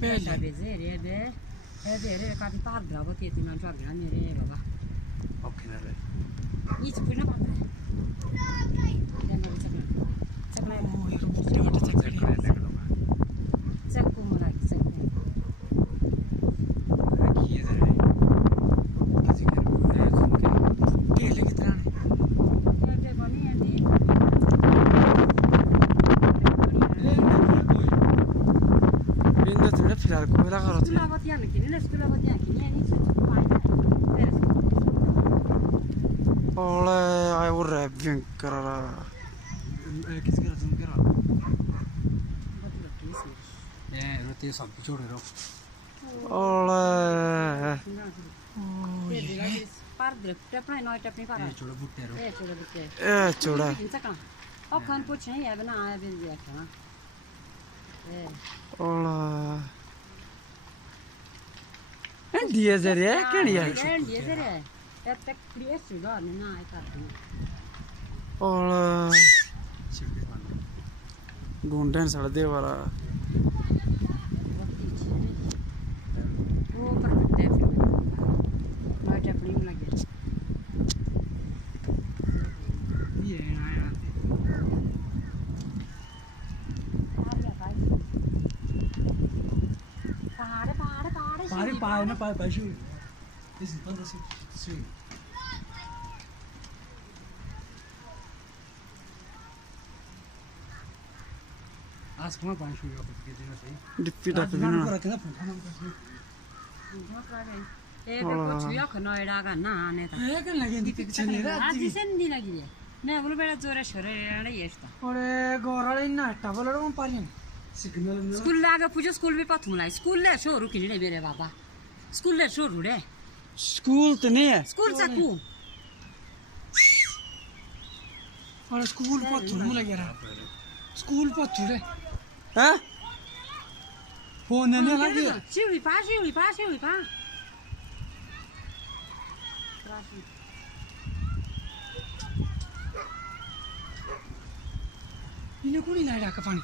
Pelle. Vedere che ti parla, potete non giocare a mia roba. Ok, nere. Nici până la parte. Ole, ai urre vinkarara. Kiskera zunkera. Roti सब छोड़ रहा. Ole. Pardre, tapna noi tapni para. छोड़ा बुट्टे रो. छोड़ा बुट्टे. छोड़ा. अब खान पूछ नहीं है बना आया बिल दिया था. Ole. Dia zere क्या नहीं है? Dia zere. तब तक क्रिएट सुधा नहीं ना आया करते. Ole. ढूंढने सड़ दे वाला. वो पर बिट्टे फिर. noi tapni में लगे. ये आया. Pare na pare baixo. Esse panda se. As como baixo eu porque tem assim. Dippi da pina. ए पे कुछ भी खनो एडा का ना आने था ए कन लगे दी पिक्चर ने आज से नहीं लगी है मैं बोल बेटा जोरे छोरे एडा येस्ता ओरे गोराले ना टबलर में पारिन सिग्नल स्कूल लागा पूजो स्कूल भी पथमुला स्कूल ले छोरू किने बेरे बाबा स्कूल ले छोरू रे स्कूल तो नहीं है स्कूल सकू और स्कूल पथुर लगे रहा स्कूल पथुर है हैं फोन ने लगे शिवली पा इन्हें कौन ही लाया का पानी